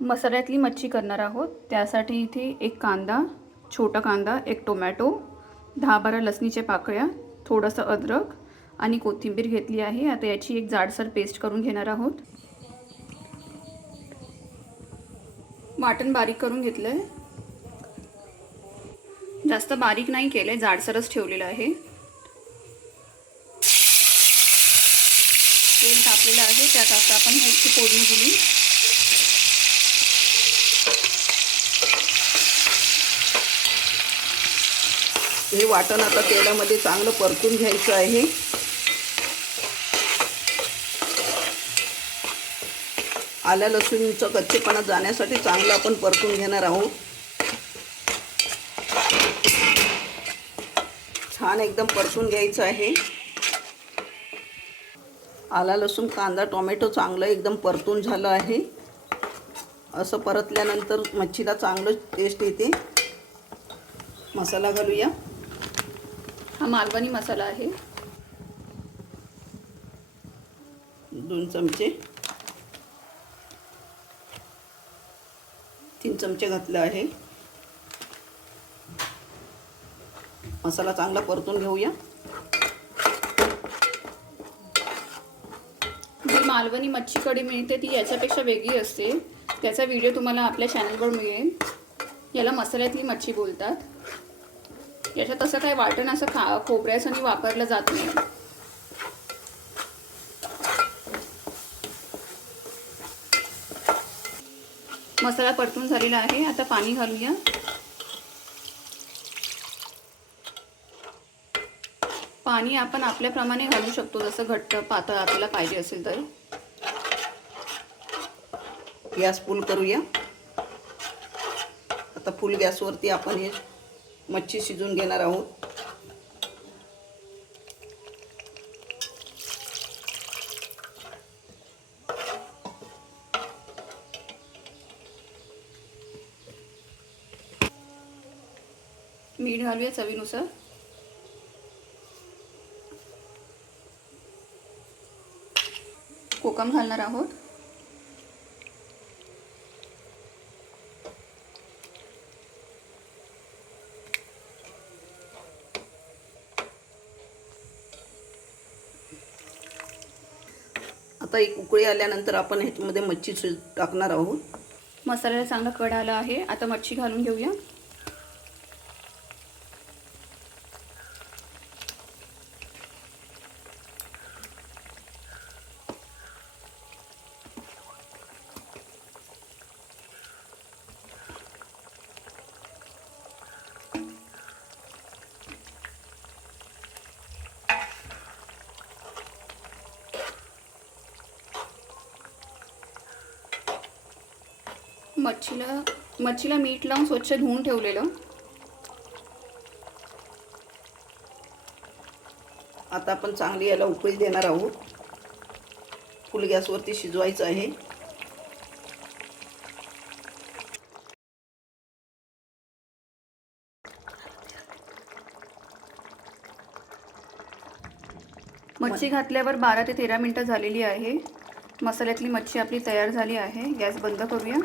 मसाल्यातली मच्छी करणार आहोत। त्यासाठी इथे एक कांदा, छोटा कांदा, एक टोमॅटो, 10-12 लसणीच्या पाकळ्या, थोडंसं अद्रक आणि कोथिंबीर घेतली आहे। आता याची एक जाडसर पेस्ट करून घेणार आहोत। वाटण बारीक करून घेतलंय, जास्त बारीक नाही केलंय, जाडसरच ठेवलेलं आहे। तेल तापलेलं आहे, त्यात आता आपण ह्याची फोडणी दिली। हे वाटण आता तेलामध्ये चांगलं परतून घ्यायचं आहे। आल्या लसूणचा कच्चेपणा जाण्यासाठी चांगलं आपण परतून घेणार आहोत। छान एकदम परतून घ्यायचं आहे। आला लसूण, कांदा, टोमॅटो चांगलं एकदम परतून झालं आहे। असं परतल्यानंतर मच्छीला चांगलं टेस्ट येते। मसाला घालूया। हा मालवणी मसाला आहे, 2 चमचे, 3 चमचे घातले आहे। मसाला चांगला परतून घेऊया। जी मालवणी मच्छी कढी मिळते ती याच्यापेक्षा वेगळी असते। त्याचा व्हिडिओ तुम्हाला आपल्या चॅनलवर मिळेल। याला मसाल्यातली मच्छी बोलतात। याच्यात असं काही वाटण असं खोबऱ्याचं वापरलं जात नाही। मसाला परतून झालेला आहे, आता पाणी घालूया। पाणी आपण आपल्याप्रमाणे घालू शकतो, जसं घट्ट पातळ आपल्याला पाहिजे असेल तर। गॅस फुल करूया। आता फुल गॅसवरती आपण हे मच्छी शिजवून घेणार आहोत। मीठ घालूया चवीनुसार। कोकम घालणार आहोत। आता एक उकळी आल्यानंतर आपण ह्याच्यामध्ये मच्छी टाकणार आहोत। मसाल्याला चांगला कड आला आहे, आता मच्छी घालून घेऊया। मच्छीला मीठ लावून स्वच्छ धुवून ठेवलेलं। आता आपण चांगली याला उकळी देणार आहोत। फुल गॅसवरती शिजवायचं आहे। मच्छी घातल्यावर 12 ते 13 मिनिटं झालेली आहे। मसाल्यातली मच्छी आपली तयार झाली आहे। गॅस बंद करूया।